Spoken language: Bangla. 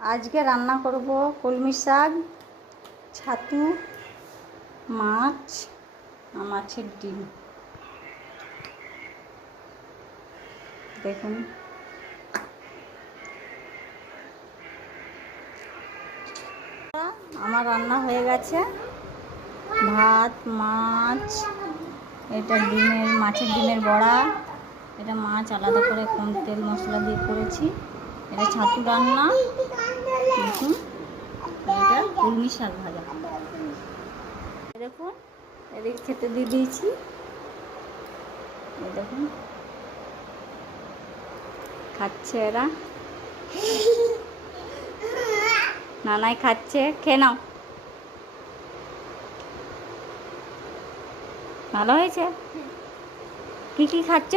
আজকে রান্না করব কলমি শাক, ছাতু, মাছ আর মাছের ডিম। দেখুন আমার রান্না হয়ে গেছে। ভাত, মাছ, এটা মাছের ডিমের বড়া, এটা মাছ আলাদা করে কম তেল মশলা দিয়ে করেছি। এটা ছাতু রান্না, দেখুন। এটা কলমি শাক ভাজা, দেখুন। এদিকে খেতে দিয়ে দিয়েছি, দেখুন খাচ্ছে এরা। নানাই খাচ্ছে, খেয়ে নাও। ভালো হয়েছে? কি কি খাচ্ছ?